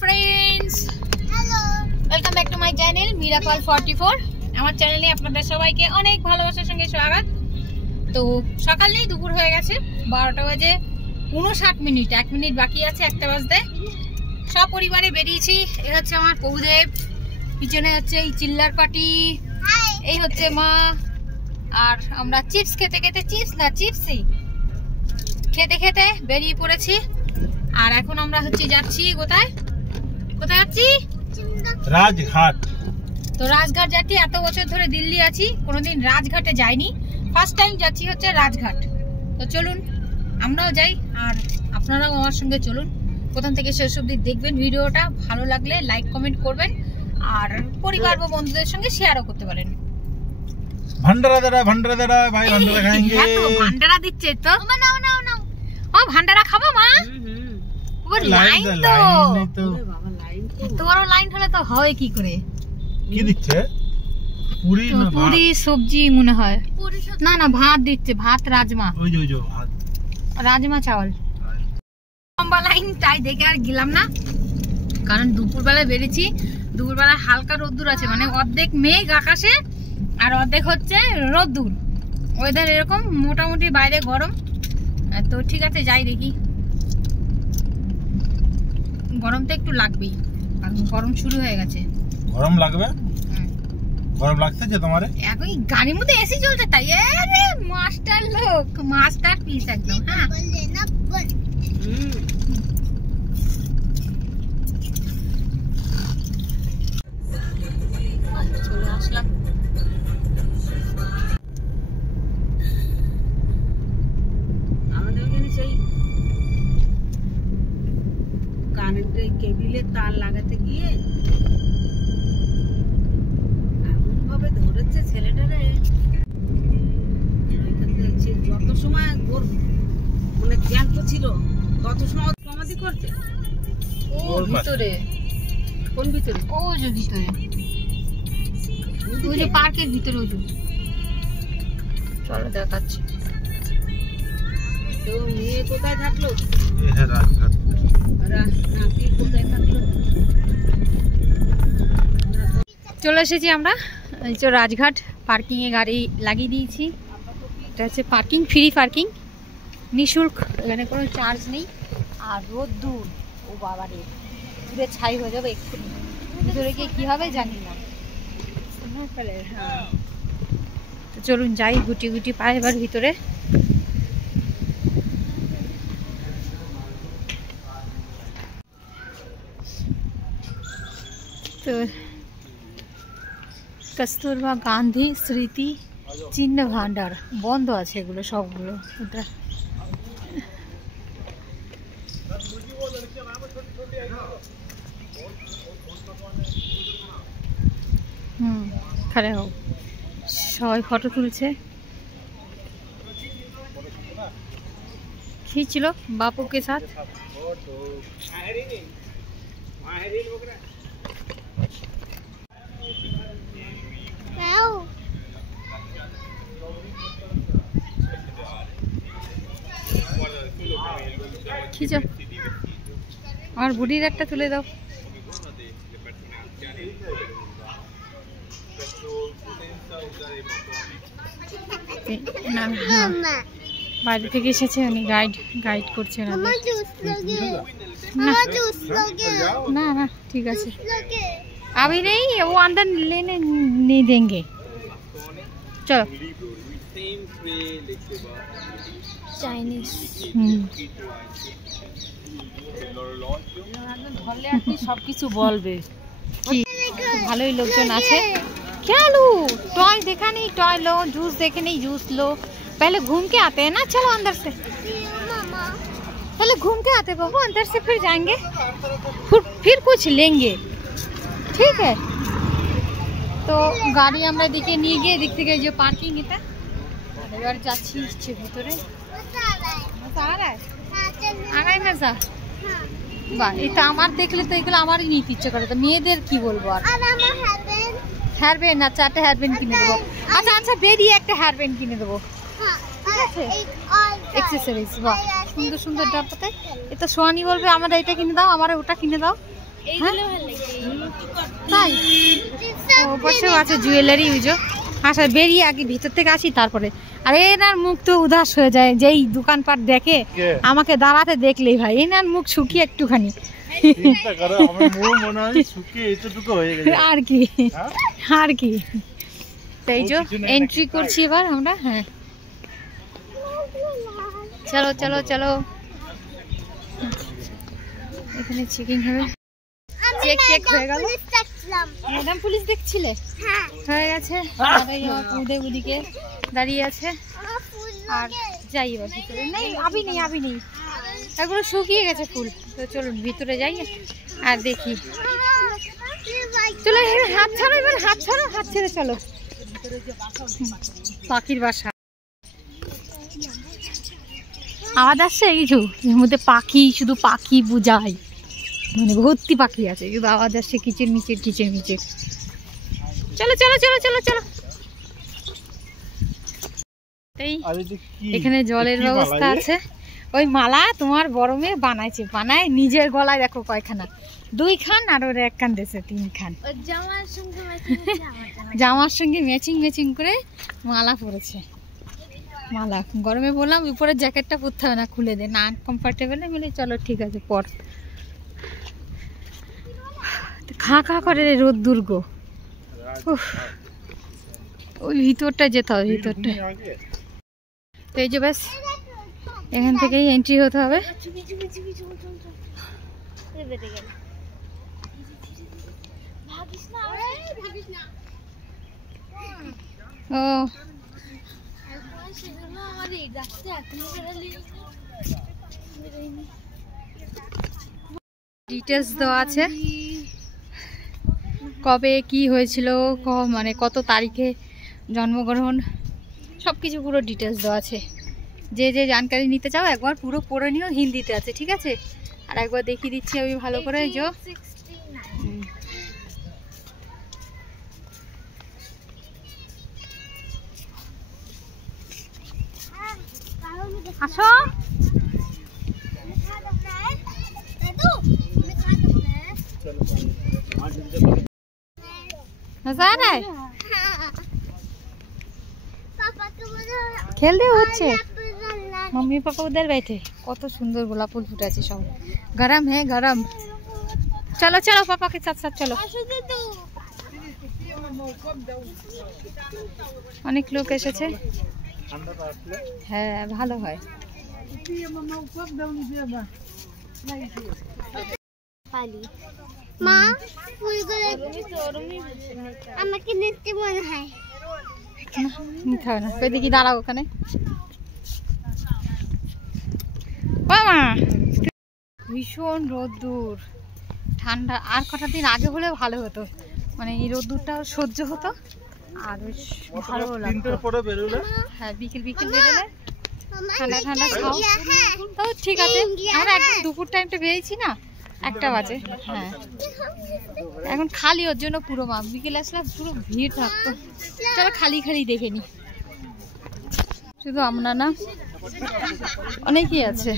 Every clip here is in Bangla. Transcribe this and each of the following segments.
Friends, hello, welcome back to my channel miracle 44। আমার চ্যানেলে আপনাদের সবাইকে অনেক ভালোবাসার সঙ্গে স্বাগত। তো সকালেই দুপুর হয়ে গেছে, 12টা বাজে 59 মিনিট, 1 মিনিট বাকি আছে 1টা বাজতে। সব পরিবারে বেরিয়েছি। এ হচ্ছে আমার প্রভুদেব, পিছনে হচ্ছে এই চিল্লার পার্টি, এই হচ্ছে মা, আর আমরা চিপস খেতে খেতে, চিপসই খেতে খেতে বেরিয়ে পড়েছি। আর এখন আমরা যাচ্ছি কোথায় যাচ্ছি? রাজঘাট। তো রাজঘাট যাচ্ছি। এত বছর ধরে দিল্লি আছি, কোনোদিন রাজঘাটে যাইনি, ফার্স্ট টাইম যাচ্ছি হচ্ছে রাজঘাট। তো চলুন আমরাও যাই, আর আপনারাও আমার সঙ্গে চলুন। প্রথম থেকে শেষ অবধি দেখবেন ভিডিওটা। ভালো লাগলে লাইক কমেন্ট করবেন, আর পরিবার বা বন্ধুদের সঙ্গে শেয়ারও করতে পারেন। ভান্ডারা দাঁড়া ভাই, ভান্ডারা খাएंगे। ভান্ডারা দিচ্ছে তো, নাও নাও নাও। ও ভান্ডারা খাবো মা? ওর লাইন তো বাবা, লাইন তো বড় লাইন হলে তো হয় কি করে? কি দিচ্ছে? পুরি না পুরি সবজি মনে হয়। না না, ভাত দিচ্ছে, ভাত রাজমা। ওই যে ভাত, রাজমা চাওয়াল। লম্বা লাইন, তাই দেখে আর গেলাম না, কারণ দুপুরবেলায় বেরিয়েছি। দুপুরবেলা হালকা রোদ্দুর আছে, মানে অর্ধেক মেঘ আকাশে আর অর্ধেক হচ্ছে রোদ্দুর। ওয়েদার এরকম, মোটামুটি বাইরে গরম। তো ঠিক আছে, যাই দেখি। গরম তো একটু লাগবেই, কারণ গরম শুরু হয়ে গেছে। গরম লাগবে? গরম লাগছে যে তোমার? এখন গাড়ির মধ্যে এসি চলছে তাই। আরে মাস্টার লোক, মাস্টার পিস একদম। হ্যাঁ চলে আসলাম। আমাদের ওখানে সেই কারেন্টের কেবিলের তার লাগাতে গিয়ে এমন ভাবে ধরেছে ছেলেটারে, যত সময় ওর মানে জ্যান্ত ছিল তত সময় সমাধি করছে। ও ভিতরে, কোন ভিতরে? ও যে ভিতরে, ওই যে পার্কের ভিতরে, ওই যে। চলো দেখাচ্ছি। তো মেয়ে কোথায় থাকলো? রাজঘাট। নাতি কোথায় থাকলো? চলে এসেছি আমরা, এই যে রাজঘাট। পার্কিং এ গাড়ি লাগিয়ে দিয়েছি। এটা হচ্ছে পার্কিং, ফ্রি পার্কিং, নিঃশুল্ক, এখানে কোনো চার্জ নেই। আর রোদ্দুর, ও বাবা রে, পুরো ছাই হয়ে যাবে এক্ষুনি। ভিতরে গিয়ে কি হবে জানি না। হ্যাঁ, তো চলুন যাই, গুটি গুটি পায় এবার ভিতরে। তো কস্তুরবা গান্ধী স্মৃতি চিহ্ন ভান্ডার বন্ধ আছে, এগুলো সবগুলো। खड़े हो, सबाई फटो तुलছে, खींच लो बापू के साथ। खींचो और बुढ़ीर একটা তুলে দাও। বাইরে থেকে এসেছে, উনি গাইড করছেন। না না ঠিক আছে, अभी नहीं, वो अंदर लेने नहीं देंगे। चलो चाइनीज সব কিছু বলবে। ভালোই লোকজন আছে। क्या लो? टॉय देखा नहीं? टॉय लो, जूस देखे नहीं? जूस लो। पहले घूम के आते हैं ना, चलो अंदर से। पहले घूम के आते बहू, अंदर से फिर जाएंगे, फिर कुछ लेंगे, ठीक है? तो गाड़ी আমরা দিকে নিয়ে গিয়ে দিক থেকে যে পার্কিং, এটা এবার যাচ্ছি হচ্ছে ভিতরে। আগাই না যা, বাহ, এটা আমার দেখলে তো এগুলো আমারই নিতে ইচ্ছে করে। তো মেয়েদের কি বলবো আর। হেয়ারব্যান্ড, আচ্ছা একটা হেয়ারব্যান্ড কিনে দেবো। আচ্ছা আচ্ছা, বেরিয়ে একটা হেয়ারব্যান্ড কিনে দেবো, ঠিক আছে? एक्सेसरीज वाह सुंदर सुंदर डब्बाते ये तो सोनी बोलबे हमारा এটা কিনে দাও, আমারে ওটা কিনে দাও। তাই অবশ্যই আছে জুয়েলারি উজো। আচ্ছা বেরিয়ে আগে ভিতর থেকে আসি তারপরে। আরে এনার মুখ তো উদাস হয়ে যায়, যেই দোকানপাট দেখে আমাকে দাঁড়াতে দেখলেই ভাই এনার মুখ শুকিয়ে একটুখানি আর কি আর কি। তাই যে এন্ট্রি করছি এবার আমরা। হ্যাঁ চলো চলো চলো, এখানে চেকিং হবে। চেক চেক হয়ে গেল। ম্যাডাম পুলিশ দেখছিলে? হয়ে গেছে। ওদিকে দাঁড়িয়ে আছে। আর যাই এবার ভিতরে। নেই আবি নেই আবি নেই, এগুলো শুকিয়ে গেছে ফুল। তো চলুন ভিতরে যাই আর দেখি। চলো হাত ছাড়ো, এবার হাত ছাড়ো, হাত ছেড়ে চলো। পাখির বাসা আওয়াজ আসছে কিছু? এর মধ্যে পাখি, শুধু পাখি বুঝাই, মানে ভর্তি পাখি আছে, শুধু আওয়াজ আসছে কিচির মিচির কিচির মিচির। চলো চলো চলো চলো চলো। এই এখানে জলের ব্যবস্থা আছে। ওই মালা তোমার বড় মেয়ে বানাইছে, বানায় নিজের গলায় দেখো কয়খানা, 2 খান আর ওর 1 খান দিয়েছে, 3 খান। জামার সঙ্গে ম্যাচিং ম্যাচিং করে মালা পরেছে। মালা গরমে বললাম উপরের জ্যাকেটটা পরতে হবে না, খুলে দে না, আনকমফর্টেবল। বলে চলো ঠিক আছে পর। খা খা করে রোদ দুর্গ। ওই ভিতরটা যেতে হবে, ভিতরটা। তো এই যে ব্যাস এখান থেকেই এন্ট্রি হতে হবে। ও ডিটেলস দেওয়া আছে, কবে কি হয়েছিল, মানে কত তারিখে জন্মগ্রহণ, সবকিছু পুরো ডিটেলস দেওয়া আছে। যে যে জানকারি নিতে চাও একবার পুরো পড়ে নিও, হিন্দিতে আছে, ঠিক আছে? আর একবার দেখিয়ে দিচ্ছি আমি ভালো করে। আসো খেলতে হচ্ছে। मम्मी पापा उधर बैठे। কত সুন্দর গোলাপ ফুল ফুটে আছে সব। গরম है गरम। चलो चलो पापा के साथ साथ चलो। অনেক লোক এসেছে। হ্যাঁ ভালো হয়। মা ফুলগুলো আমাকে নিতে মনে হয়। নিতে হবে না, কই দেখি দাঁড়াও ওখানে। বাবা ভীষণ রোদ্দুর, ঠান্ডা। আর কটা দিন আগে হলে ভালো হতো, মানে এই রোদ্দুরটা সহ্য হতো আর ভালো লাগতো। হ্যাঁ বিকেল বিকেল বেরোলে ঠান্ডা ঠান্ডা খাও তো ঠিক আছে। আমরা একদম দুপুর টাইমটা বেরিয়েছি না, 1টা বাজে। হ্যাঁ এখন খালি, ওর জন্য পুরো মা বিকেলে আসলে পুরো ভিড় থাকতো। চলো খালি খালি দেখে নি, শুধু আমরা না অনেকেই আছে।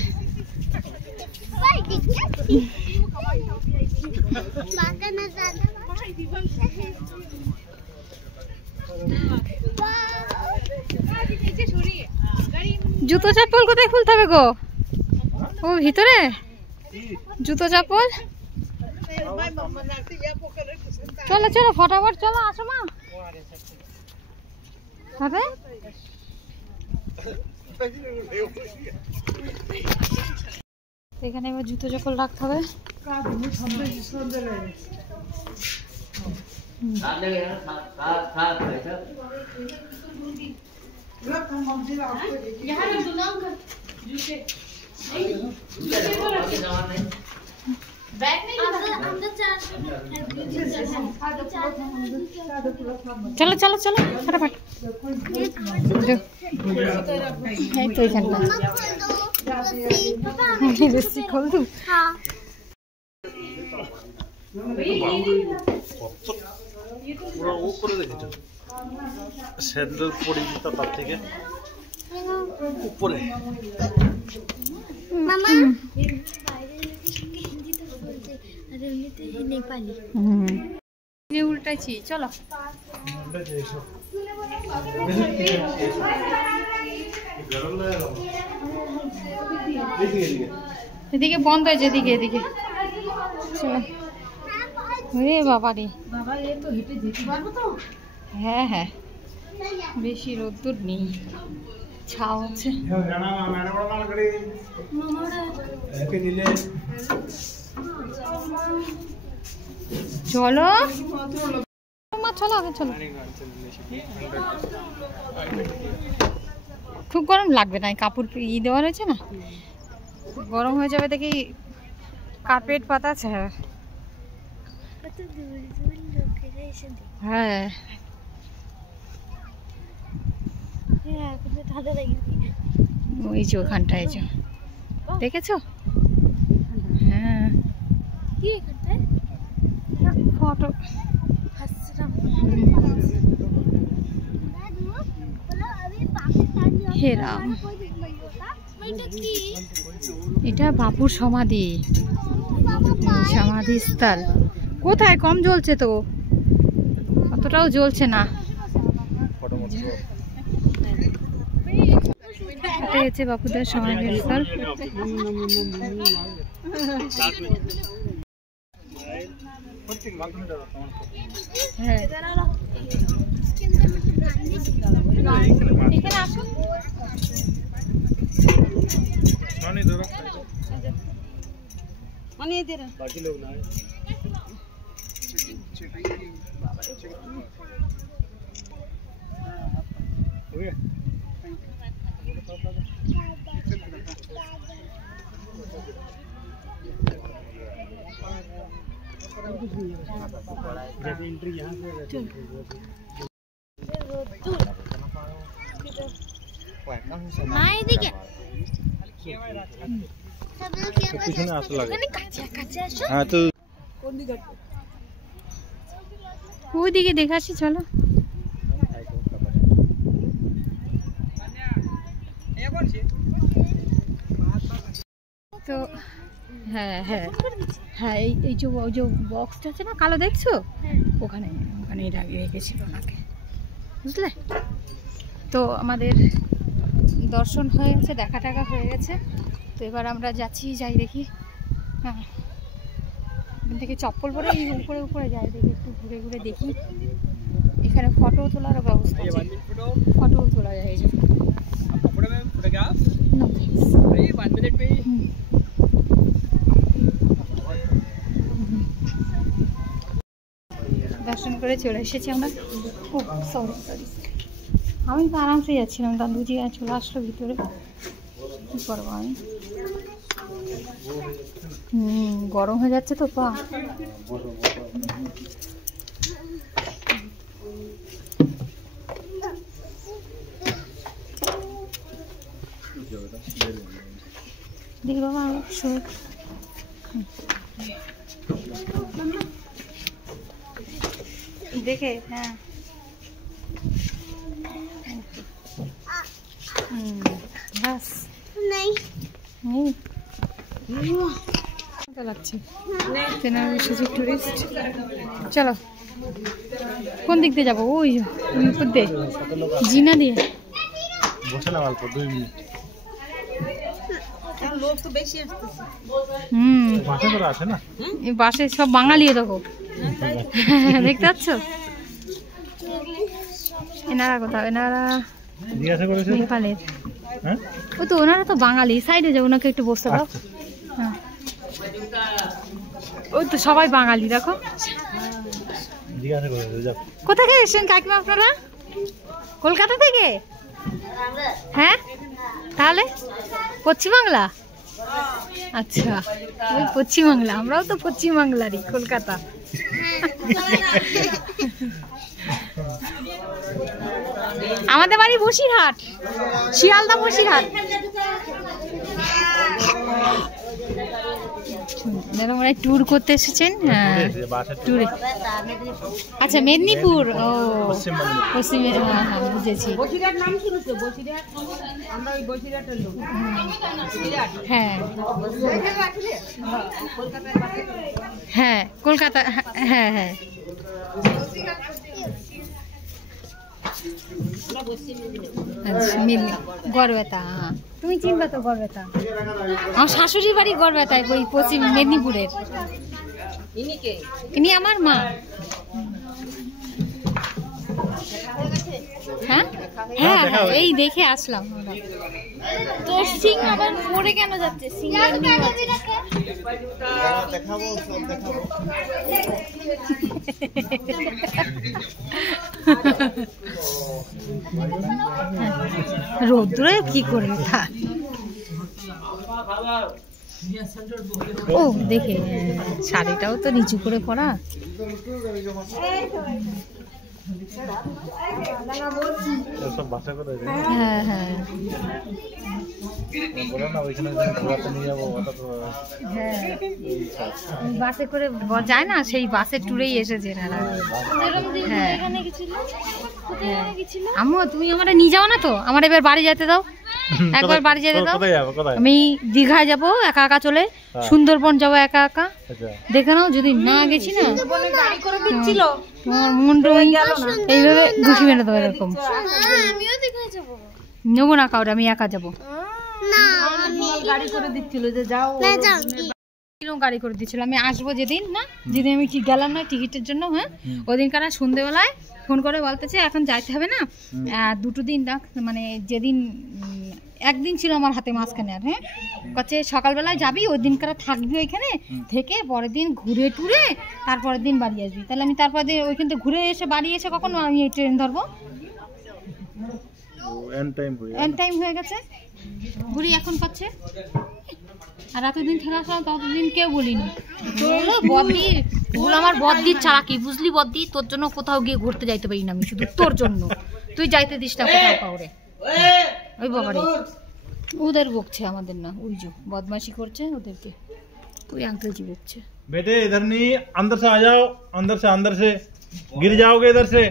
জুতো চপ্পল কোথায় খুলতে হবে গো? ও ভিতরে জুতো চপ্পল। চলো চলো ফটাফট চলো, আসো মা। এখানে এবার জুতো চপ্পল রাখতে হবে। चलो चलो चलो फटाफट। तो रस्सी खोल दूं। পুরো উপরে দেখেছো স্যান্ডেল পরে দিত তার থেকে উপরে। মামা নেপালি উল্টাইছি, চলো। এদিকে বন্ধ হয়েছে, এদিকে এদিকে চলো। রে বাবা রে, বাবা এ তো হেঁটে যেতে পারবো তো? হ্যাঁ হ্যাঁ, বেশি রোদ্দুর নেই, ছাও আছে। চলো মা, চলো আগে চলো। খুব গরম লাগবে না, কাপড় দেওয়া রয়েছে না, গরম হয়ে যাবে দেখি। কার্পেট পাতা আছে। হ্যাঁ ওই যে ওখানটায় যে দেখেছো? হ্যাঁ ফটো। হে রাম, এটা বাপুর সমাধি, সমাধিস্থল। কোথায়? কম জ্বলছে তো, অতটাও জ্বলছে না। এটা হচ্ছে বাপুদের সমাধিস্থল। হ্যাঁ এখানে আসুন। बाकी लोग ना एंट्री यहाँ से পিছনে আসো লাগে। হ্যাঁ তো ওইদিকে দেখে আসি, চলো। তো হ্যাঁ হ্যাঁ হ্যাঁ, এই যে ওই যে বক্সটা আছে না কালো, দেখছো? ওখানে ওখানে রেখেছিল ওনাকে, বুঝলে তো। আমাদের দর্শন হয়ে গেছে, দেখা টাকা হয়ে গেছে। তো এবার আমরা যাচ্ছি, যাই দেখি। হ্যাঁ এখান থেকে চপ্পল পরে উপরে উপরে যাই, দেখি একটু ঘুরে ঘুরে দেখি। এখানে ফটো তোলার ব্যবস্থা আছে, ফটো তোলা যায়। এই যে দর্শন করে চলে এসেছি আমরা। ও সরি সরি, আমি তো আরামসে যাচ্ছিলাম, দাদুজি চলে আসলো ভিতরে। কি করবো আমি, গরম হয়ে যাচ্ছে তো পা। দেখি বাবা দেখে। হ্যাঁ বাস नहीं লাগছে। টুরিস্ট, চলো কোন দিক দিয়ে যাবো? ওই উপর দিয়ে, জিনা দিয়ে। বসে না অল্প 2 মিনিট। লোক তো বেশি আসতেছে। বাসে করে আসে না, এই বাসে সব বাঙালি দেখো, দেখতে পাচ্ছ? এনারা কোথাও, এনারা জিজ্ঞাসা করেছে নেপালের। হ্যাঁ ও তো ওনারা তো বাঙালি। সাইডে যাও, ওনাকে একটু বসতে দাও। হ্যাঁ ওই তো সবাই বাঙালি দেখো। জিজ্ঞাসা করেছে। যাও, কোথা থেকে এসেছেন কাকিমা আপনারা? কলকাতা থেকে? হ্যাঁ তাহলে পশ্চিমবাংলা? আচ্ছা ওই পশ্চিমবাংলা, আমরাও তো পশ্চিমবাংলারই, কলকাতা। আমাদের বাড়ি বসিরহাট, শিয়ালদা বসিরহাট। আপনারা মনে হয় ট্যুর করতে এসেছেন? হ্যাঁ, ট্যুরে। আচ্ছা, মেদিনীপুর। ও, পশ্চিম, হ্যাঁ হ্যাঁ, বুঝেছি। বসিরহাট নাম শুনেছো? বসিরহাট, আমরা ওই বসিরহাটের লোক। হ্যাঁ হ্যাঁ, কলকাতা। হ্যাঁ হ্যাঁ, গড়বেতা। তুমি চিনবে তো গড়বেতা? আমার শাশুড়ির বাড়ি গড়বেতায়, ওই পশ্চিম মেদিনীপুরের। ইনি আমার মা। হ্যাঁ হ্যাঁ হ্যাঁ, এই দেখে আসলাম। তোর সিং আবার পড়ে কেন যাচ্ছে? সিং রোদ্দুরে কি করবে তা? ও দেখে, শাড়িটাও তো নিচু করে পরা। হ্যাঁ হ্যাঁ, বাসে করে যায় না, সেই বাসের ট্যুরেই এসেছে। হ্যাঁ, আম্মু তুমি আমারে নিয়ে যাও না তো? আমার এবার বাড়ি যেতে দাও, একবার বাড়ি যেতে দাও। আমি দীঘায় যাবো একা একা চলে, সুন্দরবন যাবো একা একা। দেখে নাও, যদি না গেছি না তোমার মনটা এইভাবে ঘুষি মেরে দেবো এরকম। নেবো না কাউরে, আমি একা যাবো। গাড়ি করে দিচ্ছিল যে যাও, গাড়ি করে দিচ্ছিল। আমি আসবো যেদিন না, যেদিন আমি ঠিক গেলাম না টিকিটের জন্য, হ্যাঁ ওই দিন কারা সন্ধ্যেবেলায় ফোন করে বলতেছে এখন যাইতে হবে না, দুটো দিন রাখ, মানে যেদিন একদিন ছিল আমার হাতে মাঝখানে। আর হ্যাঁ কাছে সকালবেলায় যাবি, ওই দিন কারা থাকবি ওইখানে থেকে, পরের দিন ঘুরে টুরে তারপরের দিন বাড়ি আসবি। তাহলে আমি তারপরের দিন ওইখান থেকে ঘুরে এসে বাড়ি এসে কখন আমি এই ট্রেন ধরবো? এন্ড টাইম হয়ে গেছে, ঘুরি এখন পাচ্ছে। আর এতদিন থেকে আসলাম, ততদিন কেউ বলিনি। বদ্দি, ওগুলো আমার বদ্দির চালাকি, বুঝলি বদ্দি? তোর জন্য কোথাও গিয়ে ঘুরতে যাইতে পারি না আমি, শুধু তোর জন্য। তুই যাইতে দিস না কোথাও কাউরে। ওই বাবারে, ওদের বকছে, আমাদের না। ওই যে বদমাশি করছে ওদেরকে, ওই আঙ্কেল জি বকছে। बेटे इधर नहीं, अंदर से आ जाओ, अंदर से गिर जाओगे इधर से।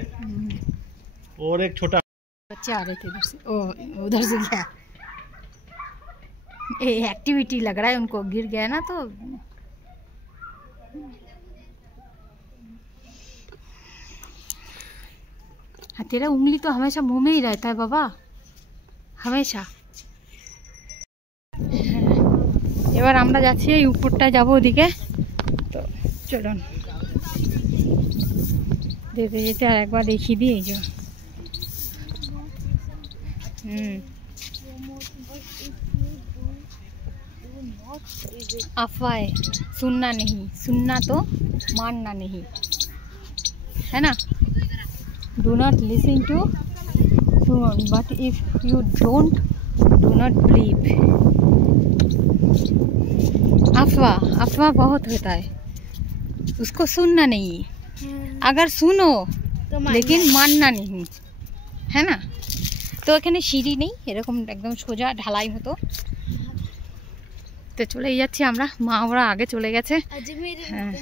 और एक छोटा बच्चे आ रहे थे इधर से, ओ उधर से गया। ये एक्टिविटी लग रहा है उनको, गिर गया ना तो। हाँ, तेरा उंगली तो हमेशा मुंह में ही रहता है बाबा, हमेशा। এবার আমরা যাচ্ছি এই উপরটা যাবো ওদিকে, তো চলুন যেতে যেতে আর একবার দেখিয়ে দিই। এই যে अफवाह, सुनना नहीं, सुनना तो मानना नहीं, है ना? Do not listen to, but if you don't, do not believe. अफवाह बहुत होता है, उसको सुनना नहीं, अगर सुनो तो लेकिन मानना नहीं, है ना? তো এখানে সিঁড়ি নেই, এরকম একদম সোজা ঢালাই মতো। তো চলে যাচ্ছি আমরা, মা ওরা আগে চলে গেছে। হ্যাঁ,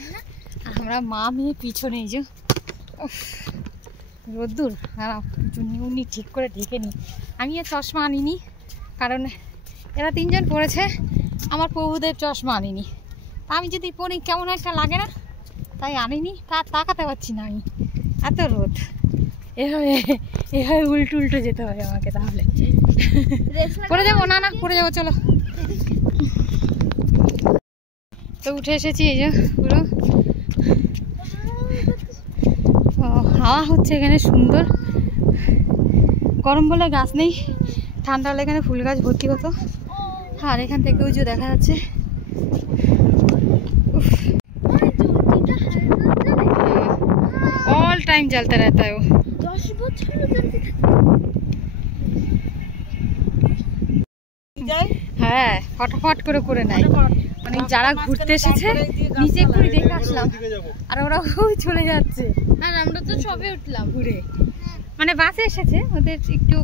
আমরা মা মেয়ে পিছনে। এই যে রোদ্দুর, উনি ঠিক করে ঢেকে নি। আমি আর চশমা আনিনি, কারণ এরা তিনজন পড়েছে, আমার প্রভুদের চশমা আনিনি। আমি যদি পড়ি কেমন একটা লাগে না, তাই আনিনি। তাকাতে পারছি না আমি, এত রোদ। এভাবে উল্টো যেতে হবে আমাকে, তাহলে পড়ে যাবো। না পড়ে যাবো, চলো। তো উঠে এসেছি, এই যে পুরো হাওয়া হচ্ছে এখানে সুন্দর। গরম বলে গাছ নেই, ঠান্ডা হলে এখানে ফুল গাছ ভর্তি হতো। আর এখান থেকে ওই যে দেখা যাচ্ছে, ऑल टाइम चलता रहता है वो। 10 বছর চলতে যায়, হ্যাঁ ফটাফট করে নেয়। মানে যারা ঘুরতে এসেছে নিচে ঘুরে দেখে আসলাম, আর ওরা ওই চলে যাচ্ছে। আর আমরা তো সবে উঠলাম ঘুরে। মানে বাসে এসেছে, ওদের একটু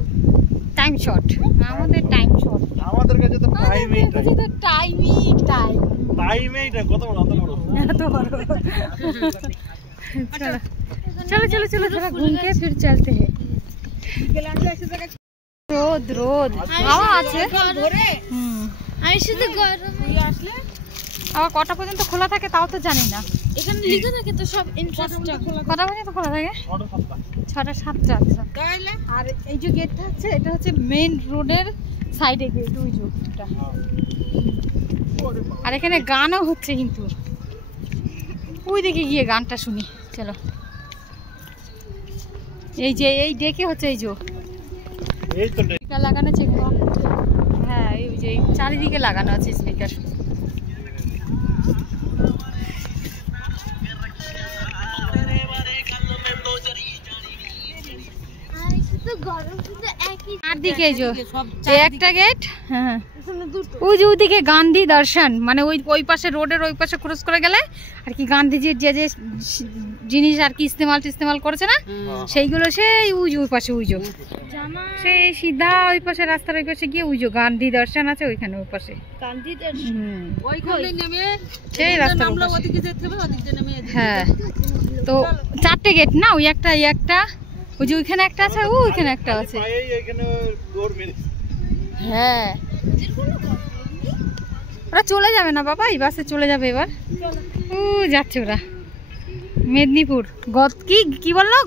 টাইম শর্ট, আমাদের টাইম শর্ট। আমাদের কাছে তো টাইমই টাইম, তো টাইমই টাইম, টাইমই টাইম। কত বড়, অত বড়, এত বড়। चलो चलो चलो थोड़ा घूम के फिर चलते हैं। রোদ রোদ হাওয়া আছে। আমি শুধু গরম আসলে আবার কটা পর্যন্ত খোলা থাকে তাও তো জানি না। এখানে লিখে থাকে তো সব ইনস্ট্রাকশন। কটা পর্যন্ত খোলা থাকে? 6টা 7টা। আচ্ছা। আর এই যে গেটটা হচ্ছে, এটা হচ্ছে মেইন রোডের সাইডে গেট, ওই জোটা। আর এখানে গানও হচ্ছে, কিন্তু ওই দিকে গিয়ে গানটা শুনি। চলো, এই যে এই ডেকে হচ্ছে, এই যে এই তো স্পিকার লাগানো আছে। হ্যাঁ, এই যে চারিদিকে লাগানো আছে স্পিকার। আর শুধু গরম শুধু একই চারদিকে এই যে সব এই একটা গেট। হ্যাঁ, এখানে দুটো। ওই যে ওইদিকে গান্ধী দর্শন, মানে ওই পাশে রোডের ওই পাশে ক্রস করে গেলে আর কি গান্ধীজির যে যে জিনিস আর কি ইস্তেমাল করেছে না, সেইগুলো সেই ওই পাশে, ওই যে জামা সেই সিধা ওই পাশে রাস্তার ওই পাশে গিয়ে ওই যে গান্ধী দর্শন আছে, ওইখানে ওই পাশে। গান্ধীদের ওইখানে নেমে সেই রাস্তার আমরা ওপাশে। ওদিকে যেতে হবে, ওদিকে নেমে হ্যাঁ, তো 4টে গেট না, ওই একটা, এই একটা, ওই যে ওইখানে একটা আছে, ওইখানে একটা আছে। এই এখানে দৌড় মেরে। হ্যাঁ, ওরা চলে যাবে না বাবা, এই বাসে চলে যাবে এবার। ও যাচ্ছে ওরা মেদিনীপুর। কি বললো,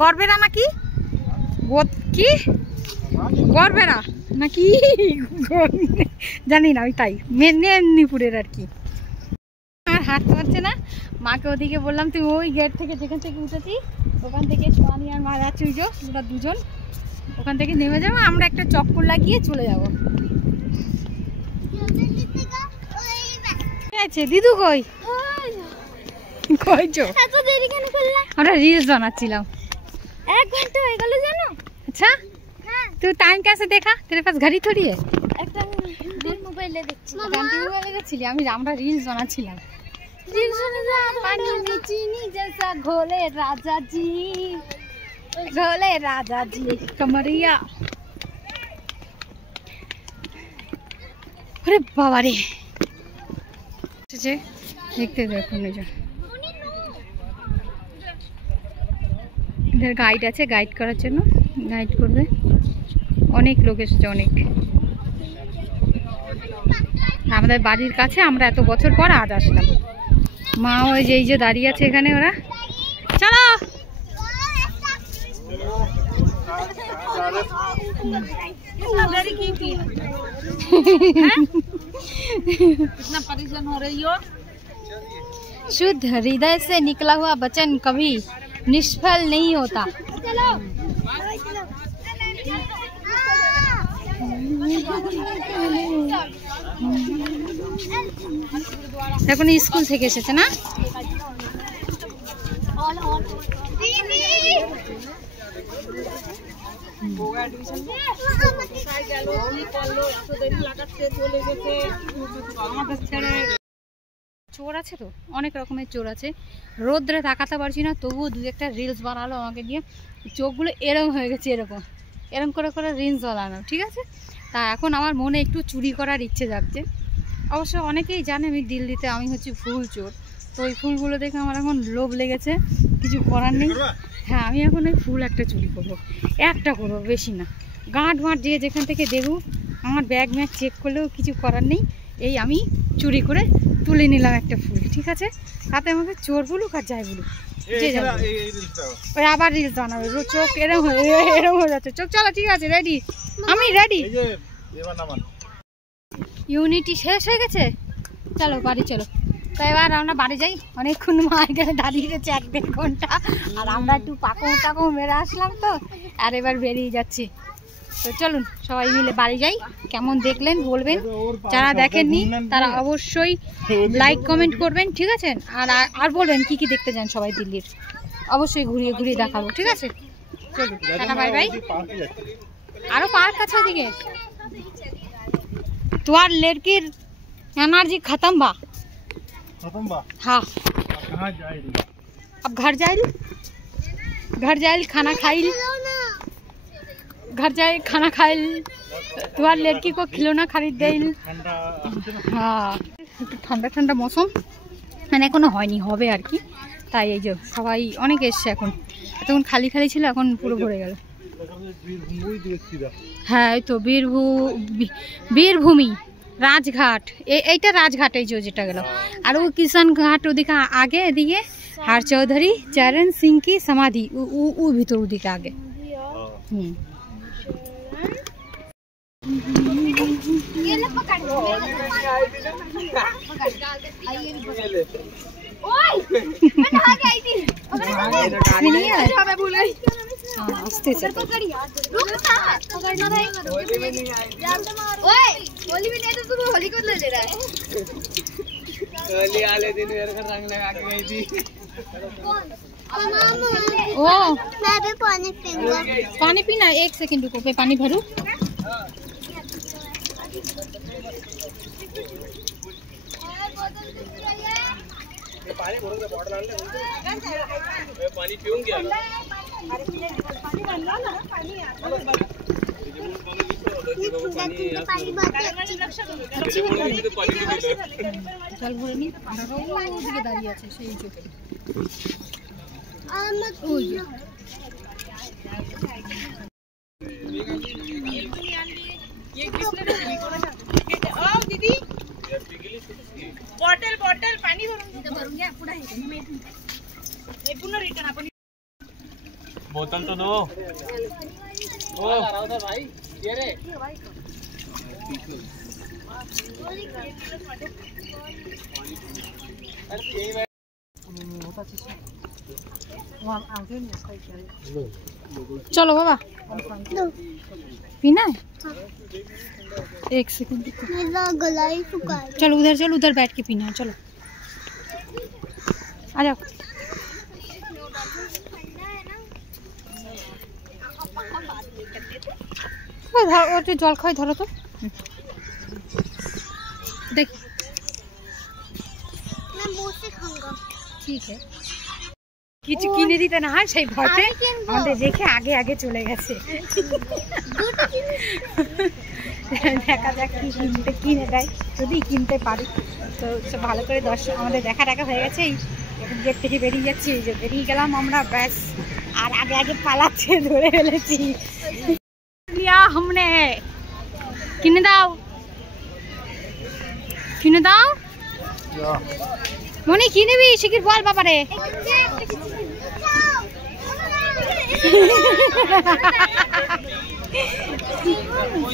গড়বেরা নাকি, কি গড়বেরা নাকি জানি না, ওই তাই মেদিনীপুরের আর কি। আর হাঁটতে পারছে না, মাকে ওদিকে বললাম তুই ওই গেট থেকে, যেখান থেকে উঠেছি ওখান থেকে সোয়ানি আর মা যাচ্ছে, ওই যে ওরা দুজন, ওখান থেকে নেমে যাবো, আমরা একটা চক্কর লাগিয়ে চলে যাবো। আছে দিদু কই কইছো? এত দেরি কেন করলে? আমরা রিলস বানাচ্ছিলাম। 1 ঘন্টা হয়ে গেল জানো? अच्छा হ্যাঁ, तू टाइम कैसे देखा, तेरे पास घड़ी थोड़ी है? একটা মোবাইলে দেখছি। গান্ধী মোবাইলে দেখছিলি, আমরা রিলস বানাচ্ছিলাম। দিল শুনে যা পানি में चीनी जैसा घोले राजा जी, ঘোলে রাজা জি কমরিয়া। अरे बाबा रे, देखते देखो जो इधर गाइड আছে, গাইড করার জন্য, গাইড করবে। অনেক লোক এসেছে, অনেক। আমাদের বাড়ির কাছে, আমরা এত বছর পর আজ আসলাম। মা ওই যে এই যে দাঁড়িয়ে আছে এখানে, ওরা চলো। इतना देरी क्यों किया? इतना परेशान हो रही हो? शुद्ध हृदय से निकला हुआ वचन कभी निष्फल नहीं होता। চলো এখন স্কুল থেকে এসেছে না? চোর আছে তো, অনেক রকমের চোর আছে। রোদ্রে তাকাতে পারছি না, তবুও 2-1টা রিলস বানালো আমাকে দিয়ে। চোখগুলো এরম হয়ে গেছে, এরম করে করে রিলস বানানো, ঠিক আছে। তা এখন আমার মনে একটু চুরি করার ইচ্ছে জাগছে। অবশ্য অনেকেই জানে আমি দিল্লিতে, আমি হচ্ছে ফুল চোর। তো ওই ফুলগুলো দেখে আমার এখন লোভ লেগেছে, কিছু করার নেই। হ্যাঁ, আমি এখন ওই ফুল একটা চুরি করবো, একটা করবো, বেশি না। গাঁট মাঠ দিয়ে যেখান থেকে দেখুক, আমার ব্যাগ ম্যাগ চেক করলেও কিছু করার নেই। এই আমি চুরি করে তুলে নিলাম একটা ফুল, ঠিক আছে। তাতে আমাকে চোর বলুক আর যাই বলুক, যে যাবে। ওই আবার রিলস বানাবে, চোখ এরম হয়ে যাচ্ছে চোখ। চলো ঠিক আছে, রেডি, আমি রেডি। ইউনিটি শেষ হয়ে গেছে, চলো বাড়ি চলো। তো এবার আমরা বাড়ি যাই। অনেকক্ষণ মা এখানে দাঁড়িয়ে গেছে, 1-1.5 ঘন্টা। আর আমরা একটু পাকো মেরে আসলাম তো, আর এবার বেরিয়ে যাচ্ছি। তো চলুন সবাই মিলে বাড়ি যাই। কেমন দেখলেন বলবেন, যারা দেখেননি তারা অবশ্যই লাইক কমেন্ট করবেন, ঠিক আছে। আর বলবেন কি কি দেখতে চান সবাই দিল্লির, অবশ্যই ঘুরিয়ে ঘুরিয়ে দেখাবো, ঠিক আছে। চলুন, টাটা বাই বাই। আরো পার্ক আছে ওদিকে। তোমার लड़कीर एनर्जी खत्म बा। हाँ, अब घर जाइल खाना खाइल। घर जाए खाना खाए तुम्हार लड़की को खिलौना खरीद दे। हाँ একটু ঠান্ডা ঠান্ডা মৌসুম মানে এখনো হয়নি, হবে আর কি। তাই এই যে সবাই অনেক এসছে, এখন এতক্ষণ খালি খালি ছিল, এখন পুরো ভরে গেল। হ্যাঁ এই তো বীরভূমি রাজঘাট, এইটা রাজঘাট এই যেটা গেল। আর ও কিষান ঘাট ওদিকে আগে, এদিকে হার চৌধুরী চরণ সিং की समाधि ও ভিতর ওদিকে আগে। ओ पानी पीना, 1 सेकंड रुको, पे पानी भरू। पानी पीऊंगी জল ভরে নি, ওদিকে দাঁড়িয়ে আছে সেই চোখে। बॉटल बॉटल पाणी भरून घ्या पुढे हे पुन्हा रिटर्न आपण बोतल तो दो। ओ भाई ये रे चलो बाबा पीना है, 1 सेकंड। चलो उधर, चलो उधर बैठ के पीना है, चलो आ जाओ। जल खाई धरो तो देख, ठीक है। কিছু কিনে দিতে না হয় সেই ভয়তে আমাদের দেখে আগে আগে চলে গেছে। দেখা যাক কি কিনে দেয়, যদি কিনতে পারি তো ভালো করে। দর্শক আমাদের দেখা হয়ে গেছে, এই গেট থেকে বেরিয়ে যাচ্ছি, এই যে বেরিয়ে গেলাম আমরা, ব্যাস। আর আগে আগে পালাচ্ছে, ধরে ফেলেছি। লিয়া हमने কিনে দাও, কিনে দাও মনি, কি নিবি শিগগির বল বাবারে।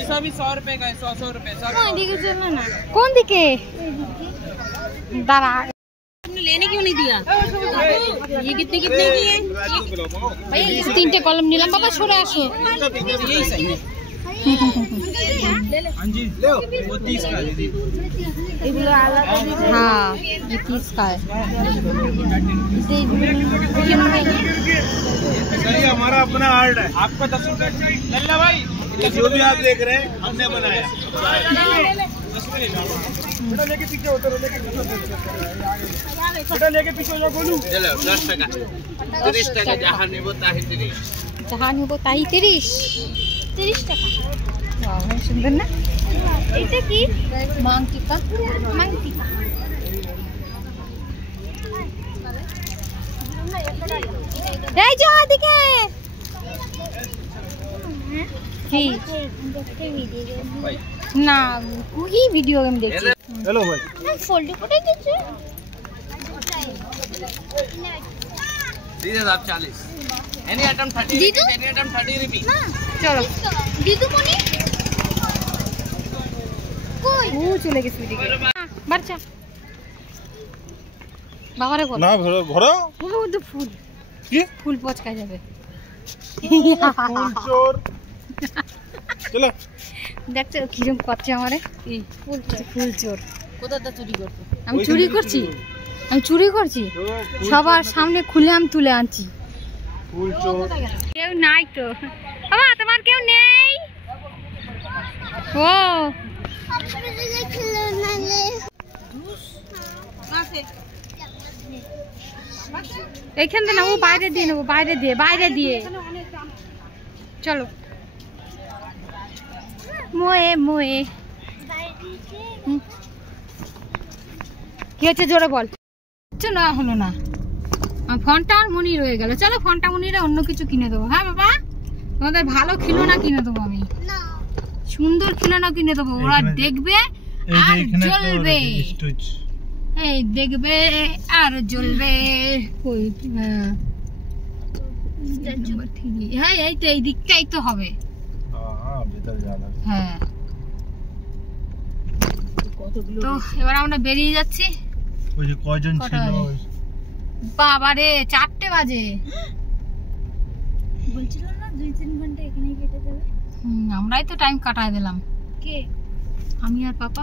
पैसा भी 100 रुपए का है, 100 रुपए ना कौन दिखे दारा लेने क्यों नहीं दिया? ये कितने की है भाई? 3টে কলম নিলাম বাবা, সরে আসো। यही सही है। हाँ जी ले वो 30 का दीदी। हाँ ये 30 का है। सही हमारा अपना आर्ट है, आपका 10 रुपए लल्ला भाई। जो भी आप देख रहे हैं हमने बनाया। बेटा लेके पीछे होते रहो, बेटा लेके पीछे हो जाओ गोलू। चलो 10 टका 30 टका जहाँ नहीं वो ताही 30, जहाँ नहीं वो ताही 30 টাকা। वाह सुंदर ना। এটা কি মাং টিকা, মাং টিকা। এই যে ওদিকে কি না কি ভিডিও গেম দেখছি। हेलो भाई फोल्ड করে দিচ্ছে दीदी आप 40 एनी आइटम 30 दीदू? Any item 30 rupees. চলো দিদু মনি কই ও চলে গেছে ওদিকে। বাচ্চা বাবারে বল না ঘোরো ও তো ফুল কি ফুল পচকা যাবে। ফুল চোর। চলো দেখছো কিরকম করছে আমারে, ফুল চোর। কোথাটা চুরি করতে? আমি চুরি করছি, আমি চুরি করছি, সবার সামনে খুলে আমি তুলে আনছি। ফুল চোর কেউ নাই তো বাবা, তোমার কেউ নেই? ও এইখান থেকে না, ও বাইরে দিয়ে নেবো, বাইরে দিয়ে চলো। মোয়ে মোয়ে কি হচ্ছে জোরে বল। না হলো না, ফোনটা আর মনি রয়ে গেল। চলো ফোনটা মনিরে অন্য কিছু কিনে দেবো। হ্যাঁ বাবা, তোমাদের ভালো খিলৌনা কিনে দেবো আমি, সুন্দর খিলৌনা কিনে দেবো। ওরা দেখবে আর জ্বলবে, এই দেখবে আর জ্বলবে। কই হ্যাঁ এই তো এই দিকটাই তো হবে। হ্যাঁ তো এবার আমরা বেরিয়ে যাচ্ছি। ওই যে কয়জন ছিল বাবারে 4টে বাজে। বলছিল না 2-3 ঘন্টা এখানেই কেটে যাবে। আমরাই তো টাইম কাটায় দিলাম, কে? আমি আর পাপা।